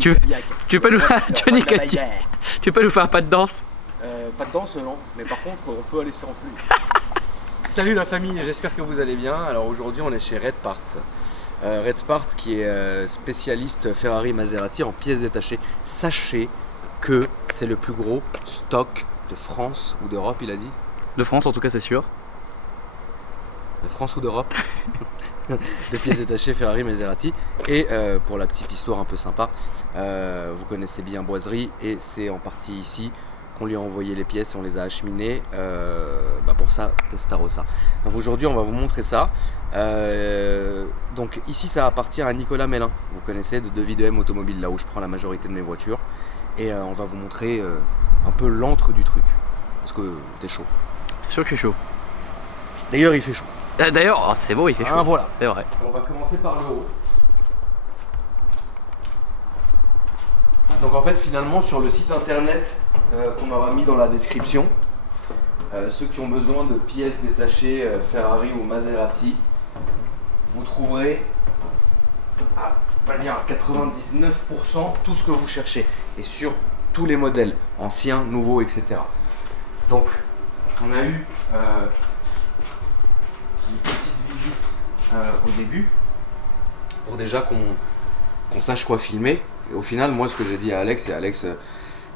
Tu veux pas nous Johnny Cadillac. Tu veux pas nous faire pas de danse? Pas de danse non, mais par contre on peut aller se faire en plus. Salut la famille, j'espère que vous allez bien. Alors aujourd'hui on est chez Red Parts. Red Parts qui est spécialiste Ferrari Maserati en pièces détachées. Sachez que c'est le plus gros stock de France ou d'Europe, il a dit. De France en tout cas c'est sûr. De France ou d'Europe. De pièces détachées Ferrari Maserati. Et pour la petite histoire un peu sympa, vous connaissez bien Boiserie et c'est en partie ici qu'on lui a envoyé les pièces, on les a acheminées pour ça, Testarossa. Donc aujourd'hui on va vous montrer ça. Donc ici ça appartient à Nicolas Mélin, vous connaissez de 2vidm Automobile, là où je prends la majorité de mes voitures. Et on va vous montrer un peu l'antre du truc. Parce que t'es chaud. Sûr que je suis chaud. D'ailleurs il fait chaud. D'ailleurs, oh, c'est beau, il fait chaud. Voilà. C'est vrai. On va commencer par le haut. Donc en fait finalement sur le site internet qu'on aura mis dans la description, ceux qui ont besoin de pièces détachées Ferrari ou Maserati, vous trouverez à, on va dire, 99% tout ce que vous cherchez. Et sur tous les modèles, anciens, nouveaux, etc. Donc on a eu une petite visite au début pour déjà qu'on sache quoi filmer. Et au final, moi ce que j'ai dit à Alex, et Alex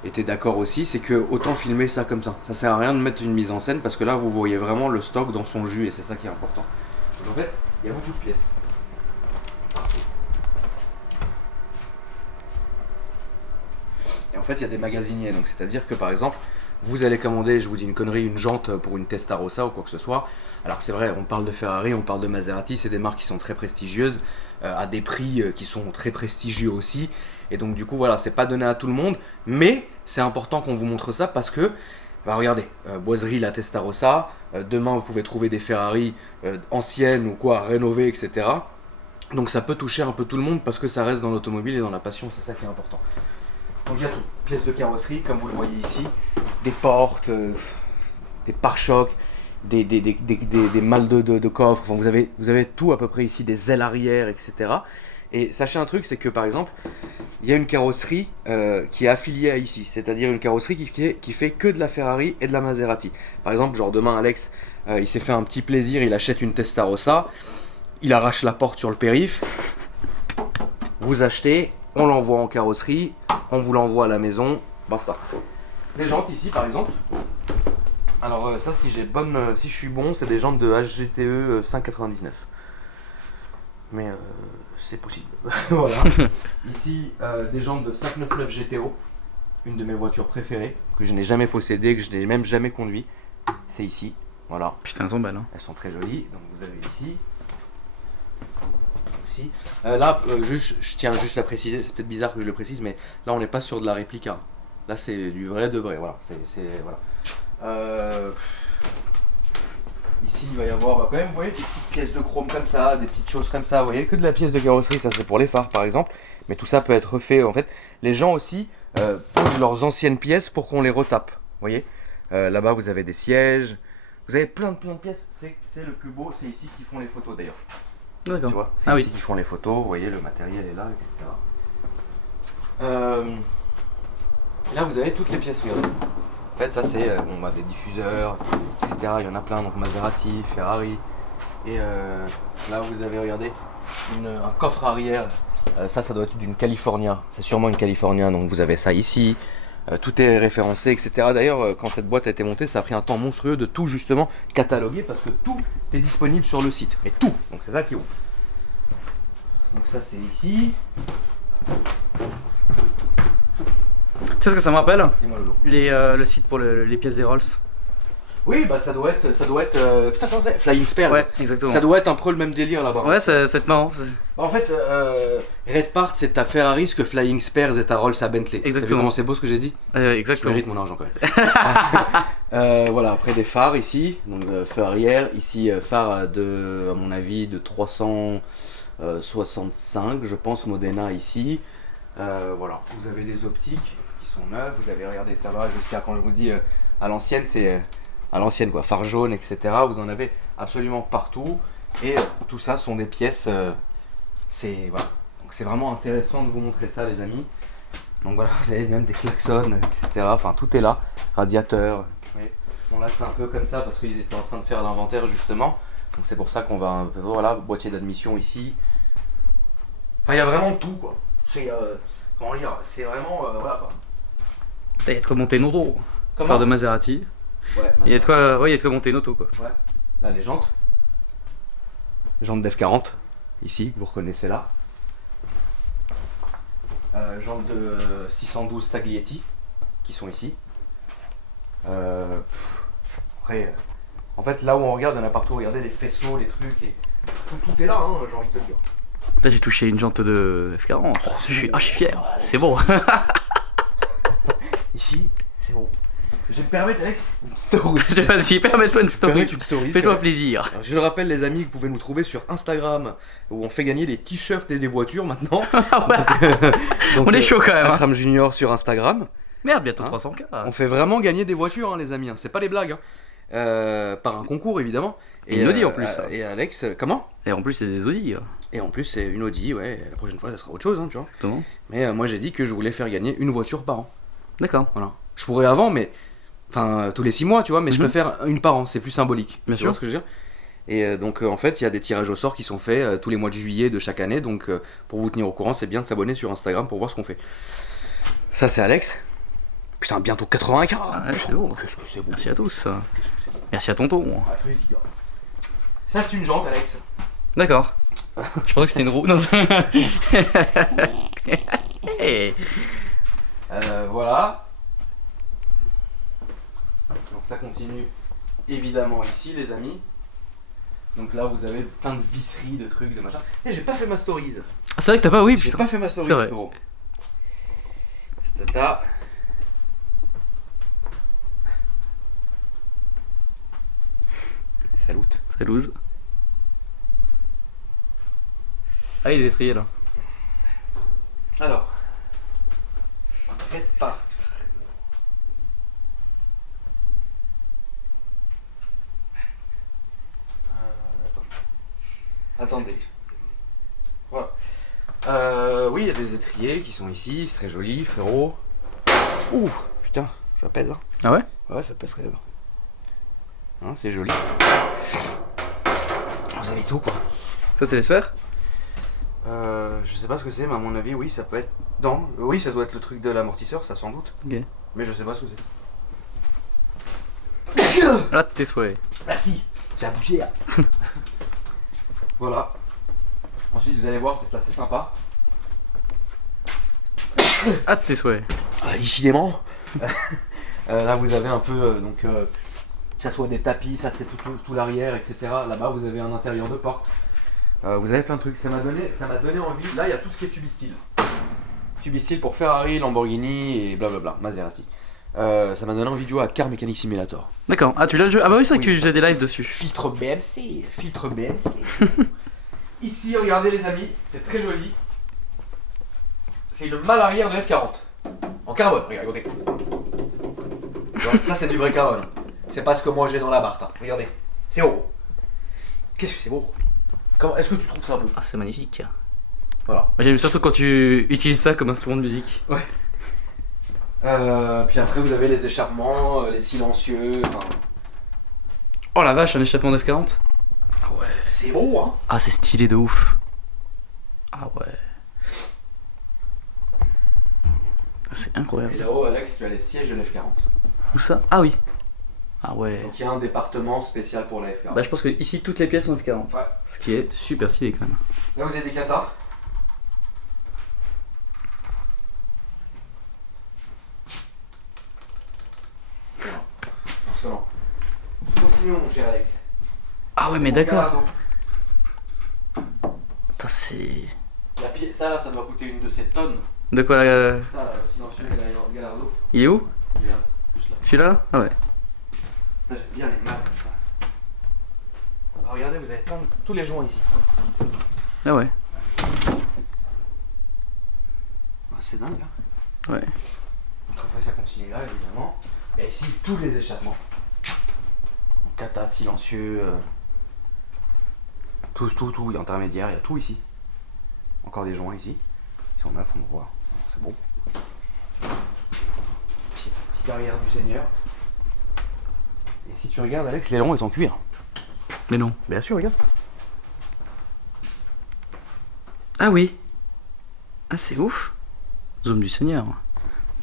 était d'accord aussi, c'est que autant filmer ça comme ça. Ça sert à rien de mettre une mise en scène parce que là vous voyez vraiment le stock dans son jus et c'est ça qui est important. Donc en fait, il y a beaucoup de pièces. Et en fait, il y a des magasiniers, donc c'est-à-dire que par exemple, vous allez commander, je vous dis une connerie, une jante pour une Testarossa ou quoi que ce soit. Alors c'est vrai, on parle de Ferrari, on parle de Maserati, c'est des marques qui sont très prestigieuses, à des prix qui sont très prestigieux aussi. Et donc du coup voilà, c'est pas donné à tout le monde, mais c'est important qu'on vous montre ça parce que, regardez, Boiserie, la Testarossa, demain vous pouvez trouver des Ferrari anciennes ou quoi, rénovées, etc. Donc ça peut toucher un peu tout le monde parce que ça reste dans l'automobile et dans la passion, c'est ça qui est important. Donc il y a tout, pièces de carrosserie, comme vous le voyez ici, des portes, des pare-chocs, des malles de coffre, enfin, vous avez tout à peu près ici, des ailes arrière, etc. Et sachez un truc, c'est que par exemple, il y a une carrosserie qui est affiliée à ici, c'est-à-dire une carrosserie qui fait que de la Ferrari et de la Maserati. Par exemple, genre demain Alex, il s'est fait un petit plaisir, il achète une Testarossa, il arrache la porte sur le périph', vous achetez, on l'envoie en carrosserie, on vous l'envoie à la maison, basta. Les jantes ici par exemple, alors ça si je suis bon, c'est des jantes de HGTE 599. Mais c'est possible. Voilà. Ici des jantes de 599 GTO, une de mes voitures préférées, que je n'ai jamais possédée, que je n'ai même jamais conduit. C'est ici, voilà. Putain, elles sont belles. Hein. Elles sont très jolies, donc vous avez ici. Là, je tiens juste à préciser, c'est peut-être bizarre que je le précise, mais là on n'est pas sur de la réplica. Là c'est du vrai de vrai, voilà. Voilà. Ici il va y avoir quand même, vous voyez, des petites pièces de chrome comme ça, des petites choses comme ça, vous voyez, que de la pièce de carrosserie, ça c'est pour les phares par exemple, mais tout ça peut être refait. En fait, les gens aussi posent leurs anciennes pièces pour qu'on les retape, vous voyez. Là-bas vous avez des sièges, vous avez plein de pièces, c'est le plus beau, c'est ici qu'ils font les photos d'ailleurs. D'accord. Tu vois, c'est ici qu'ils font les photos, vous voyez, le matériel est là, etc. Et là, vous avez toutes les pièces, regardez. En fait, ça, c'est des diffuseurs, etc. Il y en a plein, donc Maserati, Ferrari. Et là, vous avez, regardez, un coffre arrière. Ça doit être d'une California. C'est sûrement une California, donc vous avez ça ici. Tout est référencé, etc. D'ailleurs, quand cette boîte a été montée, ça a pris un temps monstrueux de tout justement cataloguer parce que tout est disponible sur le site. Mais tout. Donc c'est ça qui est ouf. Donc ça c'est ici. Tu sais ce que ça me rappelle? Dis-moi le Le site pour les pièces des Rolls. Oui, bah ça doit être putain, comment c'est Flying Spares. Ouais, exactement. Ça doit être un peu le même délire là-bas. Ouais, c'est marrant. Bah, en fait, Red Part c'est ta Ferrari, ce que Flying Spares est ta Rolls à Bentley. Exactement. T'as vu comment c'est beau ce que j'ai dit? Exactement. Je mérite mon argent quand même. Voilà, après des phares ici, donc feu arrière, ici phare de, à mon avis, de 365, je pense, Modena ici. Voilà, vous avez des optiques qui sont neuves, vous avez, regardé, ça va jusqu'à, quand je vous dis à l'ancienne, c'est à l'ancienne quoi, phare jaune, etc. Vous en avez absolument partout et tout ça sont des pièces, c'est voilà, Donc c'est vraiment intéressant de vous montrer ça les amis. Donc voilà, vous avez même des klaxons, etc. Enfin tout est là, radiateur. Oui. Bon là c'est un peu comme ça parce qu'ils étaient en train de faire l'inventaire justement. Donc c'est pour ça qu'on va un peu, voilà, boîtier d'admission ici. Enfin il y a vraiment tout quoi. C'est comment dire, c'est vraiment voilà quoi. Il y a de quoi monter une auto. Comment Faire de Maserati. Ouais, Il y a de quoi, ouais, il y a de quoi monter une auto quoi. ouais. Là les jantes. Jantes d'F40, ici, vous reconnaissez là. Jantes de 612 Taglietti, qui sont ici. Après, en fait, là où on regarde, il y en a partout. Regardez les faisceaux, les trucs, tout est là, hein, j'ai envie de te dire. Là j'ai touché une jante de F40. Je suis fier. C'est bon. Ici, c'est bon. Je vais me permettre, Alex, une story. Vas-y, permets-toi une story. Permets une story, Fais-toi c'est- plaisir. Alors, je le rappelle, les amis, vous pouvez nous trouver sur Instagram, où on fait gagner des t-shirts et des voitures maintenant. Ah ouais. Donc, On est chaud quand même. Hein. Akram Junior sur Instagram. Merde, bientôt Hein 300K. On fait vraiment gagner des voitures, hein, les amis. Hein. C'est pas des blagues. Hein. Par un concours, évidemment. Et une Audi, en plus, hein. Et Alex, comment Et en plus, c'est des Audi. Et en plus, c'est une Audi, ouais. La prochaine fois, ça sera autre chose, hein, tu vois. Exactement. Mais moi, j'ai dit que je voulais faire gagner une voiture par an. D'accord. Voilà. Je pourrais avant, mais. Enfin, tous les 6 mois, tu vois. Mais je préfère une par an. C'est plus symbolique. Bien Tu sûr. vois ce que je veux dire. Et donc, en fait, il y a des tirages au sort qui sont faits tous les mois de juillet de chaque année. Donc, pour vous tenir au courant, c'est bien de s'abonner sur Instagram pour voir ce qu'on fait. Ça, c'est Alex. Putain, bientôt 80K. Ah ouais, c'est beau. Qu'est-ce que c'est beau. Merci à tous. Qu'est-ce que c'est beau. Merci à tonton. Ah, je vais dire. Ça, c'est une jante, Alex. D'accord. Je pensais que c'était une roue. Non. Hey. Voilà. Donc ça continue évidemment ici, les amis. Donc là, vous avez plein de visseries, de trucs, de machin. Et j'ai pas fait ma stories. Ah, c'est vrai que t'as pas, oui, J'ai putain. pas fait ma stories, C'est vrai. frérot. Tata. Salut. Salut. Ah, il est étriés là. Alors. Red Parts. Attendez. Voilà. Oui, il y a des étriers qui sont ici, c'est très joli, frérot. Ouh, putain, ça pèse, hein. Ah ouais? Ouais, ça pèse quand même. Hein, c'est joli. Vous avez tout, quoi. Ça, c'est les sphères? Je sais pas ce que c'est, mais à mon avis, oui, ça peut être. Non, oui, ça doit être le truc de l'amortisseur, ça sans doute. Ok. Mais je sais pas ce que c'est. Là, tes souhaits. Merci, j'ai bougé là. Voilà. Ensuite, vous allez voir, c'est assez sympa. Ah, tes souhaits. Décidément. Là, vous avez un peu, que ça soit des tapis, ça c'est tout l'arrière, etc. Là-bas, vous avez un intérieur de porte. Vous avez plein de trucs. Ça m'a donné envie. Là, il y a tout ce qui est Tubistyle. Tubistyle pour Ferrari, Lamborghini et blablabla, Maserati. Ça m'a donné envie de jouer à Car Mechanic Simulator. D'accord. Ah, tu l'as joué? Ah, bah oui, c'est vrai que Oui. tu faisais des lives dessus. Filtre BMC, filtre BMC. Ici, regardez les amis, c'est très joli. C'est le mal arrière de F40. En carbone, regardez. Donc, ça, c'est du vrai carbone. C'est pas ce que moi j'ai dans la Barthe. Hein. Regardez, c'est beau. Qu'est-ce que c'est beau. Est-ce que tu trouves ça beau? Ah, c'est magnifique. Voilà. Moi, j'aime surtout quand tu utilises ça comme instrument de musique. Ouais. Puis après, vous avez les échappements, les silencieux. Enfin, Oh la vache, un échappement de F40. ah ouais, c'est beau, hein. Ah, c'est stylé de ouf. Ah ouais. Ah, c'est Et incroyable. là-haut, Alex, tu as les sièges de l'F40. Où ça? Ah oui. Ah ouais. Donc il y a un département spécial pour la F40. Bah, je pense que ici, toutes les pièces sont F40. Ouais. Ce qui est super stylé quand même. Là, vous avez des katas. Voilà. Excellent. Continuons, mon cher Alex. Ah ouais, mais C'est mon d'accord. Gallardo. Putain, c'est. Ça, là, ça doit coûter une de ces tonnes. De quoi la... Ça, là, silencieux Gallardo. Il est où? Il est là, juste là. Celui-là là? Ah ouais. Ça, j'aime bien les maps comme ça. Alors, regardez, vous avez plein de... tous les joints ici. Ah ouais. Ah, c'est dingue, hein. Ouais. Donc après, ça continue là, évidemment. Et ici, tous les échappements. Donc, kata, silencieux, tout, intermédiaire, il y a tout ici. Encore des joints ici. Ils sont neufs, on le voit. C'est beau. Petite arrière du Seigneur. Et si tu regardes, Alex, l'aileron est en cuir. Mais non. Bien sûr, regarde. Ah oui. Ah, c'est ouf. Zoom du Seigneur.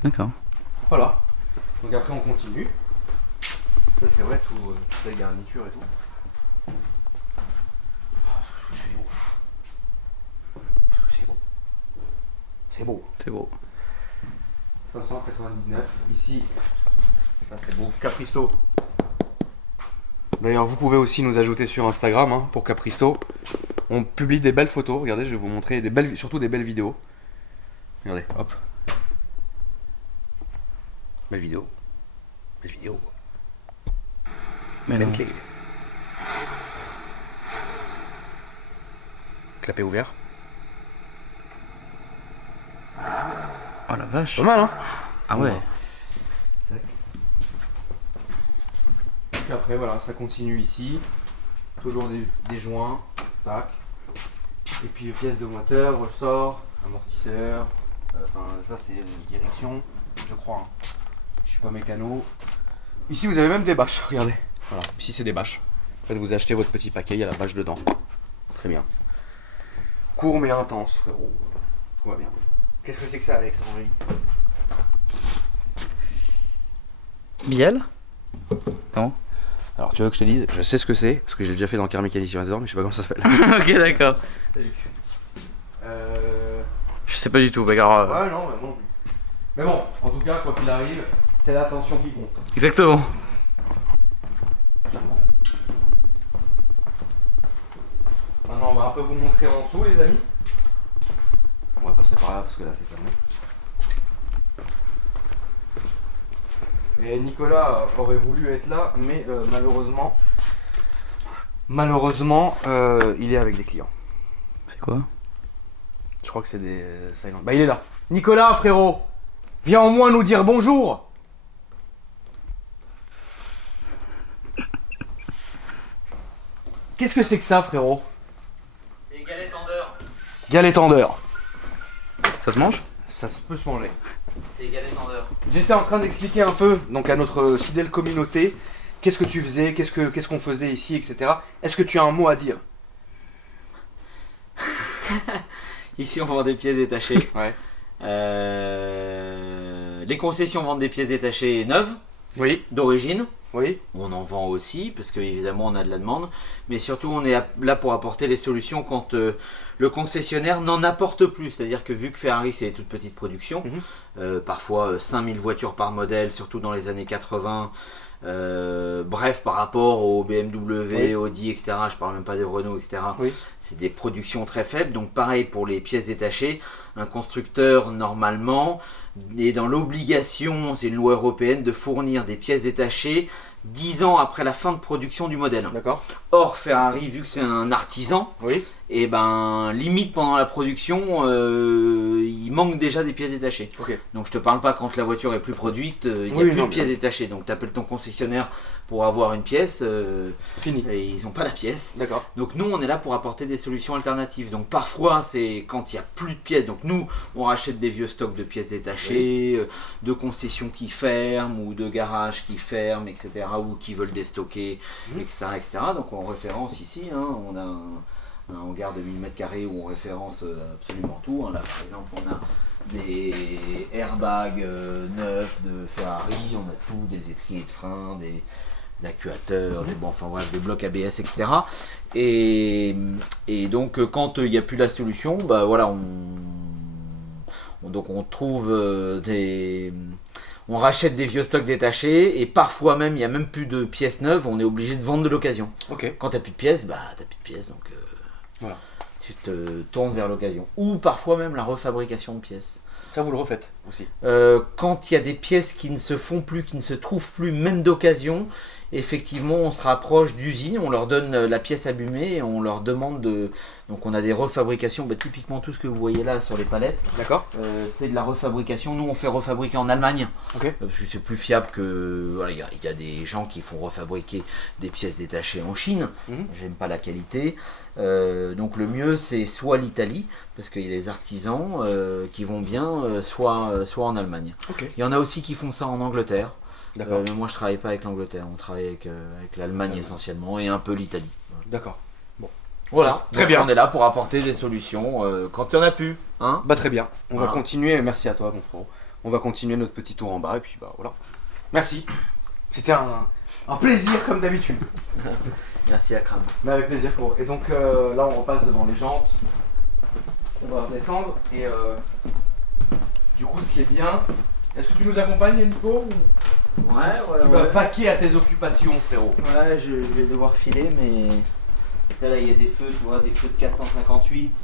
D'accord. Voilà. Donc après, on continue. Ça, c'est vrai, toute la garniture et tout. C'est beau. C'est beau. C'est beau. 599. Ici, ça c'est beau. Capristo. D'ailleurs, vous pouvez aussi nous ajouter sur Instagram hein, pour Capristo. On publie des belles photos. Regardez, je vais vous montrer surtout des belles vidéos. Regardez, hop. Belle vidéo. Belle vidéo. Mais non. Bentley. Clapet ouvert. Oh la vache. Pas mal, hein? Ah ouais. Puis après, voilà, ça continue ici. Toujours des joints. Tac. Et puis pièces de moteur, ressort, amortisseur. Enfin, ça c'est direction, je crois. Hein. Je suis pas mécano. Ici, vous avez même des bâches, regardez. Voilà, ici c'est des bâches. En fait, vous achetez votre petit paquet, il y a la bâche dedans. Très bien. Court mais intense, frérot. Tout va bien. Qu'est-ce que c'est que ça, Alex? Biel. Non. Alors, tu veux que je te dise? Je sais ce que c'est, parce que j'ai déjà fait dans Car Mécanique sur mais je sais pas comment ça s'appelle. Ok, d'accord. Je sais pas du tout, bagarre. Ouais, non, mais moi non plus. Mais bon, en tout cas, quoi qu'il arrive, c'est l'attention qui compte. Exactement. Maintenant, on va un peu vous montrer en dessous, les amis. On va passer par là parce que là, c'est fermé. Et Nicolas aurait voulu être là, mais malheureusement, il est avec des clients. C'est quoi? Je crois que c'est des silent. Bah, il est là. Nicolas, frérot, viens au moins nous dire bonjour. Qu'est-ce que c'est que ça, frérot? Et galette en beurre. Galette en beurre. Ça se mange? Ça peut se manger. C'est galette en beurre. J'étais en train d'expliquer un peu donc à notre fidèle communauté qu'est-ce que tu faisais, qu'est-ce qu'on faisait ici, etc. Est-ce que tu as un mot à dire? Ici, on vend des pièces détachées. Ouais. Les concessions vendent des pièces détachées neuves, Oui. d'origine. Oui. On en vend aussi, parce qu'évidemment, on a de la demande. Mais surtout, on est là pour apporter les solutions quand le concessionnaire n'en apporte plus. C'est-à-dire que vu que Ferrari, c'est des toutes petites productions, parfois 5000 voitures par modèle, surtout dans les années 80. Bref, par rapport aux BMW, Oui. Audi, etc., je parle même pas des Renault, etc., Oui. c'est des productions très faibles. Donc pareil pour les pièces détachées, un constructeur normalement est dans l'obligation, c'est une loi européenne, de fournir des pièces détachées 10 ans après la fin de production du modèle. D'accord. Or Ferrari, vu que c'est un artisan, Oui. et ben limite pendant la production, il manque déjà des pièces détachées. Ok. Donc je te parle pas quand la voiture est plus produite, il n'y a Oui, plus non, de pièces détachées. Donc tu appelles ton concessionnaire pour avoir une pièce, Fini. et ils n'ont pas la pièce. D'accord. Donc nous on est là pour apporter des solutions alternatives. Donc parfois c'est quand il n'y a plus de pièces. Donc nous on rachète des vieux stocks de pièces détachées, de concessions qui ferment ou de garages qui ferment, etc. ou qui veulent déstocker, etc., etc. Donc on référence ici, hein, on a un hangar de 1000 m² où on référence absolument tout. Hein. Là par exemple on a des airbags neufs de Ferrari, on a tout, des étriers de frein, des actuateurs, des, bon, enfin bref, des blocs ABS, etc. Et donc quand il n'y a plus la solution, bah voilà, donc on trouve on rachète des vieux stocks détachés et parfois même il n'y a même plus de pièces neuves, on est obligé de vendre de l'occasion. Ok. Quand t'as plus de pièces, bah t'as plus de pièces, donc Voilà. tu te tournes vers l'occasion. Ou parfois même la refabrication de pièces. Ça vous le refaites aussi. Quand il y a des pièces qui ne se font plus, qui ne se trouvent plus, même d'occasion, effectivement, on se rapproche d'usines, on leur donne la pièce abîmée et on leur demande de. Donc, on a des refabrications, typiquement tout ce que vous voyez là sur les palettes, D'accord. c'est de la refabrication. Nous, on fait refabriquer en Allemagne Ok. parce que c'est plus fiable que. Voilà, il y a des gens qui font refabriquer des pièces détachées en Chine. Mhm. J'aime pas la qualité. Donc, le mieux, c'est soit l'Italie, parce qu'il y a les artisans qui vont bien, soit en Allemagne. Ok. Il y en a aussi qui font ça en Angleterre. D'accord. Mais moi je travaille pas avec l'Angleterre, on travaille avec l'Allemagne essentiellement et un peu l'Italie. D'accord. Voilà, Très donc bien. on est là pour apporter des solutions quand il y en a plus. Hein. Bah très bien. On va Voilà. continuer. Merci à toi, mon frérot. On va continuer notre petit tour en bas et puis bah voilà. Merci. C'était un plaisir comme d'habitude. Merci Akram. Mais avec plaisir, gros. Et donc là, on repasse devant les jantes. On va redescendre et du coup, ce qui est bien. Est-ce que tu nous accompagnes, Nico, ou Ouais, tu vas vaquer à tes occupations, frérot? Ouais, je vais devoir filer, mais là il y a des feux, tu vois, des feux de 458.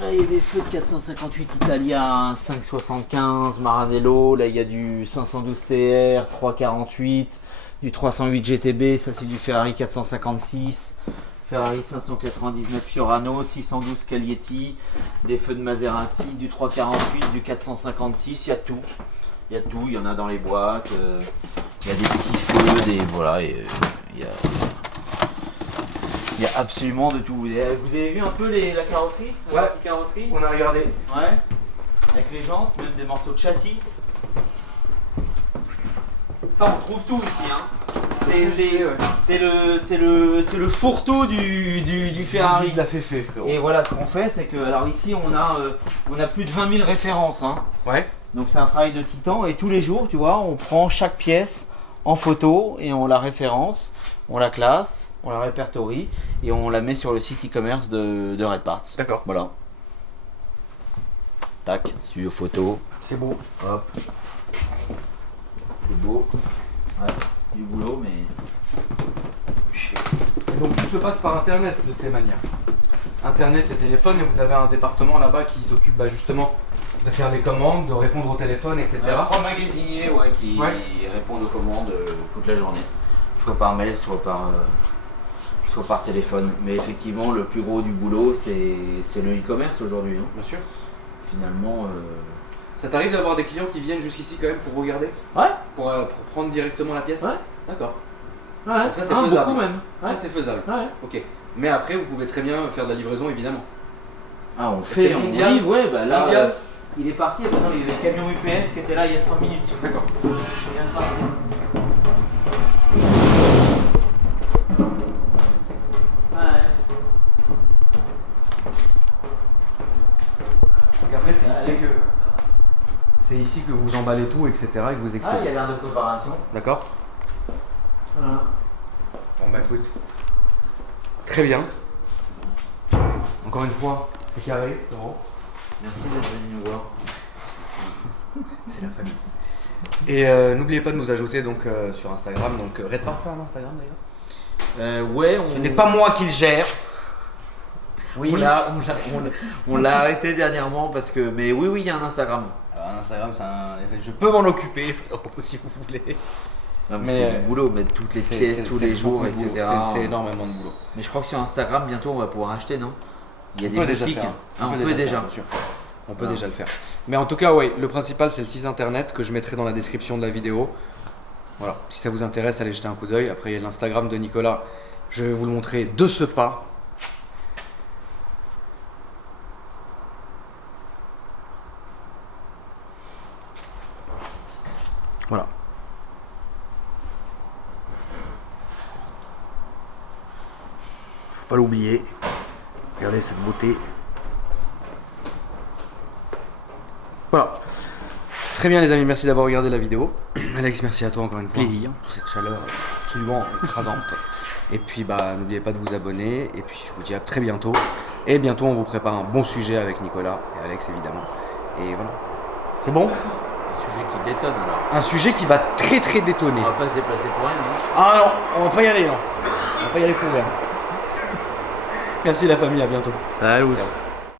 Là il y a des feux de 458 Italia, 575 Maranello, là il y a du 512 TR, 348, du 308 GTB, ça c'est du Ferrari 456, Ferrari 599 Fiorano, 612 Caglietti, des feux de Maserati, du 348, du 456, il y a tout. Il y a tout, il y en a dans les boîtes, il y a des petits feux, voilà, il y a absolument de tout. Vous avez vu un peu la carrosserie? La Ouais. partie carrosserie? On a regardé. Ouais. Avec les jantes, même des morceaux de châssis. Enfin, on trouve tout ici, hein. C'est le fourre-tout du Ferrari. Il l'a fait, frérot. Et voilà, ce qu'on fait, c'est que, alors ici, on a plus de 20 000 références, hein. Ouais. Donc c'est un travail de titan et tous les jours, tu vois, on prend chaque pièce en photo et on la référence, on la classe, on la répertorie et on la met sur le site e-commerce de Red Parts. D'accord. Voilà. Tac, studio photo, C'est beau. hop. C'est beau. Ouais, du boulot mais... Et donc tout se passe par internet de telle manière. Internet et téléphone, et vous avez un département là-bas qui s'occupe justement de faire les commandes, de répondre au téléphone, etc. Trois magasiniers qui répondent aux commandes toute la journée. Soit par mail, soit par téléphone. Mais effectivement, le plus gros du boulot, c'est le e-commerce aujourd'hui. Hein. Bien sûr. Finalement, Ça t'arrive d'avoir des clients qui viennent jusqu'ici quand même pour regarder, ouais, pour prendre directement la pièce? Ouais. D'accord. ouais, Donc ça, c'est faisable. beaucoup même. Ça Ouais. c'est faisable. Ouais. Ok. Mais après vous pouvez très bien faire de la livraison évidemment. Ah, on C'est fait, on mondial. livre, ouais, bah là, Mondial. il est parti. Bah non, il y avait le camion UPS qui était là il y a 3 minutes. D'accord. Il vient de partir. Ouais. Donc après c'est ici que vous emballez tout, etc. et que vous Ah, il y expédiez. a l'air de préparation. D'accord. Voilà. Bon bah écoute. Très bien. Encore une fois, c'est carré, c'est bon. Merci d'être venu nous voir. C'est la famille. Et n'oubliez pas de nous ajouter donc sur Instagram, donc Red Parts, ça, un Instagram d'ailleurs. Ouais, Ce n'est pas moi qui le gère. Oui, on l'a arrêté dernièrement parce que. Mais oui, il y a un Instagram. Alors, un Instagram, je peux m'en occuper, frérot, si vous voulez. Non, mais Mais, c'est du boulot, mettre toutes les pièces tous les jours, beaucoup de boulot. etc. C'est énormément de boulot. Mais je crois que sur Instagram, bientôt, on va pouvoir acheter, non? Il y a On des peut déjà boutiques. faire. Ah, on peut le déjà. faire, bien sûr. On peut Voilà. déjà le faire. Mais en tout cas, ouais, le principal, c'est le site internet que je mettrai dans la description de la vidéo. Voilà, si ça vous intéresse, allez jeter un coup d'œil. Après, il y a l'Instagram de Nicolas. Je vais vous le montrer de ce pas. Voilà. Faut pas l'oublier. Regardez cette beauté. Voilà. Très bien les amis, merci d'avoir regardé la vidéo. Alex, merci à toi encore une fois. Plaisir. Pour cette chaleur absolument écrasante. Et puis bah n'oubliez pas de vous abonner. Et puis je vous dis à très bientôt. Et bientôt on vous prépare un bon sujet avec Nicolas et Alex évidemment. Et voilà. C'est bon? Un sujet qui détonne alors. Un sujet qui va très très détonner. On va pas se déplacer pour rien, non? Ah non, on va pas y aller non. On va pas y aller pour rien. Merci la famille, à bientôt. Salut. Ciao.